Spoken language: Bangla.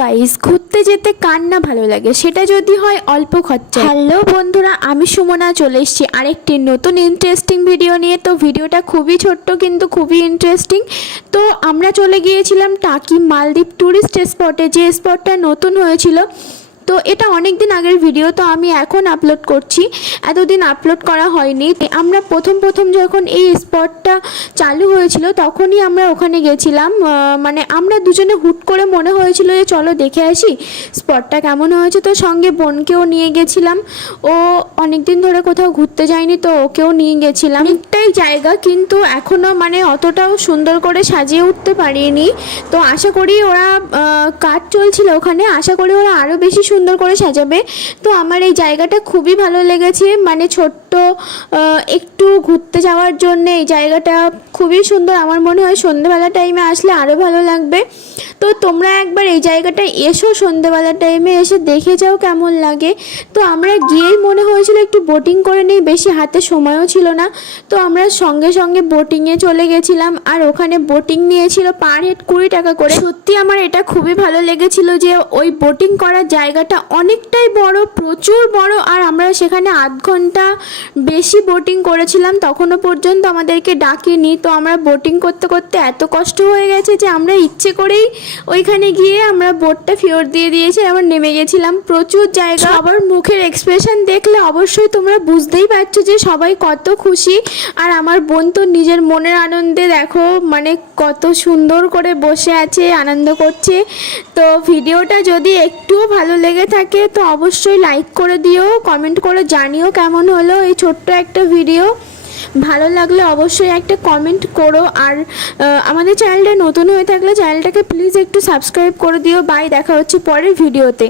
গাইস, ঘুরতে যেতে কার না ভালো লাগে, সেটা যদি হয় অল্প খরচা। হ্যালো বন্ধুরা, আমি সুমনা চলে এসেছি আরেকটি নতুন ইন্টারেস্টিং ভিডিও নিয়ে। তো ভিডিওটা খুবই ছোট্ট কিন্তু খুবই ইন্টারেস্টিং। তো আমরা চলে গিয়েছিলাম টাকি মালদ্বীপ ট্যুরিস্ট স্পটে, যে স্পটটা নতুন হয়েছিল। তো এটা অনেক দিন আগের ভিডিও, তো আমি এখন আপলোড করছি, এতদিন আপলোড করা হয়নি। আমরা প্রথম যখন এই স্পটটা চালু হয়েছিল তখনই আমরা ওখানে গেছিলাম। মানে আমরা দুজনে হুট করে মনে হয়েছিল যে চলো দেখে আসি স্পটটা কেমন হয়েছে। তো সঙ্গে বোনকেও নিয়ে গেছিলাম, ও অনেক দিন ধরে কোথাও ঘুরতে যায়নি, তো ওকেও নিয়ে গেছিলাম। অনেকটাই জায়গা, কিন্তু এখনও মানে অতটাও সুন্দর করে সাজিয়ে উঠতে পারিনি। তো আশা করি ওরা কাজ চলছিল ওখানে, আশা করি ওরা আরও বেশি সুন্দর করে সাজাবে। তো আমার এই জায়গাটা খুবই ভালো লেগেছে, মানে ছোট্ট একটু ঘুরতে যাওয়ার জন্য এই জায়গাটা খুবই সুন্দর। আমার মনে হয় সন্ধ্যেবেলা টাইমে আসলে আরও ভালো লাগবে। তো তোমরা একবার এই জায়গাটায় এসো, সন্ধ্যেবেলা টাইমে এসে দেখে যাও কেমন লাগে। তো আমরা গিয়েই মনে হয়েছিল একটু বোটিং করে নিই, বেশি হাতে সময়ও ছিল না। তো আমরা সঙ্গে সঙ্গে বোটিংয়ে চলে গেছিলাম, আর ওখানে বোটিং নিয়েছিল পার হেড 20 টাকা করে। সত্যি আমার এটা খুবই ভালো লেগেছিল যে ওই বোটিং করার জায়গাটা অনেকটাই বড়, প্রচুর বড়। আর আমরা সেখানে আধ ঘন্টা বেশি বোটিং করেছিলাম, তখনও পর্যন্ত আমাদেরকে ডাকেনি। তো আমরা বোটিং করতে করতে এত কষ্ট হয়ে গেছে যে আমরা ইচ্ছে করেই ওইখানে গিয়ে আমরা বোটটা ফেরত দিয়ে দিয়েছি, আবার নেমে গেছিলাম। প্রচুর জায়গা, সবার মুখের এক্সপ্রেশন দেখলে অবশ্যই তোমরা বুঝতেই পারছো যে সবাই কত খুশি। আর আমার বোন তো নিজের মনের আনন্দে দেখো মানে কত সুন্দর করে বসে আছে, আনন্দ করছে। তো ভিডিওটা যদি একটুও ভালো লেগে থাকে তো অবশ্যই লাইক করে দিও, কমেন্ট করে জানিও কেমন হলো এই ছোট্ট একটা ভিডিও। ভালো লাগলে অবশ্যই একটা কমেন্ট করো। আর আমাদের চ্যানেলটা নতুন হয়ে থাকলে চ্যানেলটাকে প্লিজ একটু সাবস্ক্রাইব করে দিও। বাই, দেখা হচ্ছে পরের ভিডিওতে।